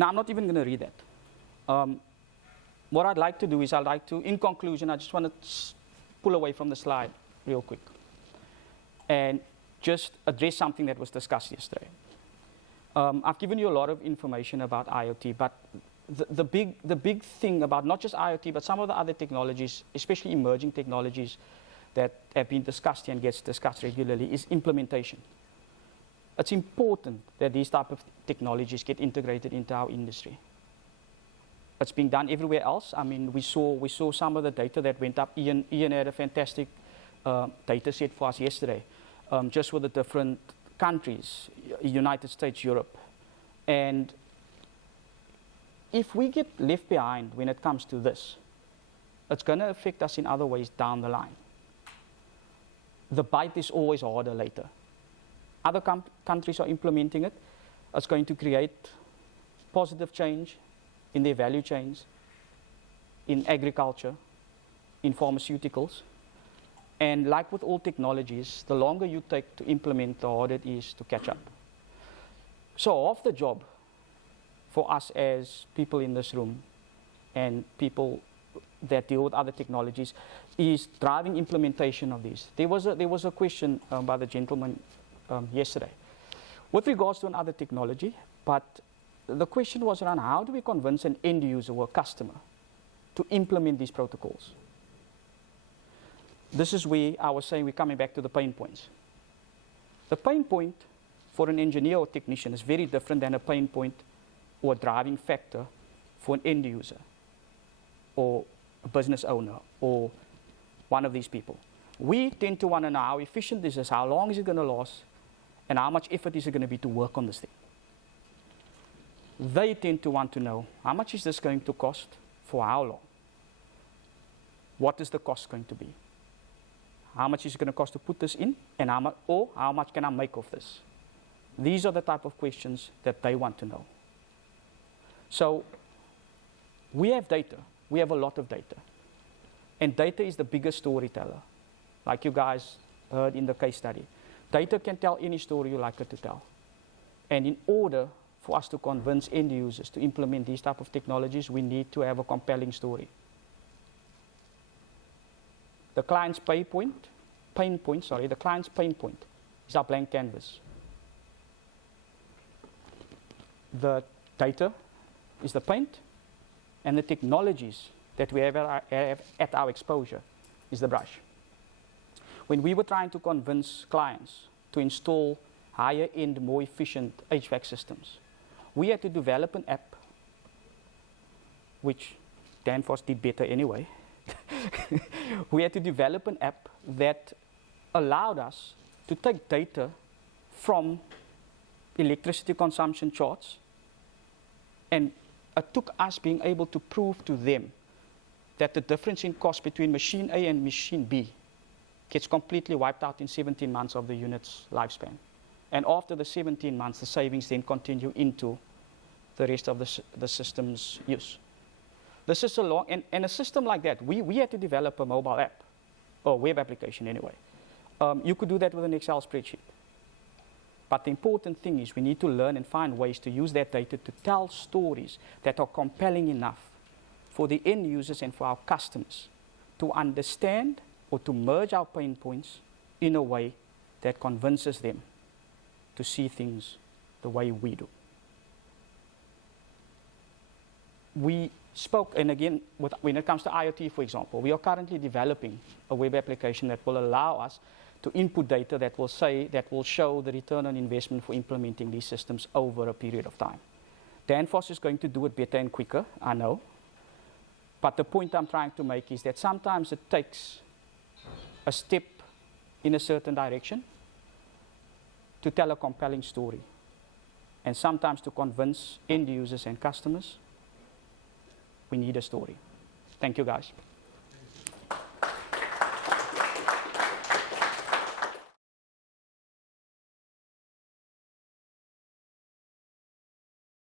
Now, I'm not even going to read that. What I'd like to do is in conclusion, I just want to pull away from the slide real quick and just address something that was discussed yesterday. I've given you a lot of information about IoT, but the big thing about not just IoT, but some of the other technologies, especially emerging technologies that have been discussed here and gets discussed regularly, is implementation. It's important that these type of technologies get integrated into our industry. It's being done everywhere else. I mean, we saw some of the data that went up. Ian had a fantastic data set for us yesterday, just with the different countries, United States, Europe. And if we get left behind when it comes to this, it's going to affect us in other ways down the line. The bite is always harder later. Other countries are implementing it. It's going to create positive change in their value chains, in agriculture, in pharmaceuticals. And like with all technologies, the longer you take to implement, the harder it is to catch up. So half the job for us as people in this room and people that deal with other technologies is driving implementation of these. There was a question by the gentleman yesterday with regards to another technology, but the question was around how do we convince an end user or a customer to implement these protocols? This is where I was saying we're coming back to the pain points. The pain point for an engineer or technician is very different than a pain point or a driving factor for an end user or a business owner or one of these people. We tend to want to know how efficient this is, how long is it going to last, and how much effort is it going to be to work on this thing. They tend to want to know how much is this going to cost, for how long, what is the cost going to be, how much is it going to cost to put this in, and how much can I make of this. These are the type of questions that they want to know. So we have data. We have a lot of data. And data is the biggest storyteller, like you guys heard in the case study. Data can tell any story you like it to tell. And in order for us to convince end users to implement these type of technologies, we need to have a compelling story. The client's pain point is our blank canvas. The data is the paint, and the technologies that we have at our exposure is the brush. When we were trying to convince clients to install higher-end, more efficient HVAC systems, we had to develop an app, which Danfoss did better anyway. We had to develop an app that allowed us to take data from electricity consumption charts, and it took us being able to prove to them that the difference in cost between machine A and machine B gets completely wiped out in 17 months of the unit's lifespan. And after the 17 months, the savings then continue into the rest of the system's use. This is and a system like that, we had to develop a mobile app, or web application anyway. You could do that with an Excel spreadsheet. But the important thing is we need to learn and find ways to use that data to tell stories that are compelling enough for the end users and for our customers to understand or to merge our pain points in a way that convinces them to see things the way we do. We spoke, and again, when it comes to IoT, for example, we are currently developing a web application that will allow us to input data that will show the return on investment for implementing these systems over a period of time. Danfoss is going to do it better and quicker, I know. But the point I'm trying to make is that sometimes it takes a step in a certain direction to tell a compelling story. And sometimes to convince end users and customers, we need a story. Thank you, guys.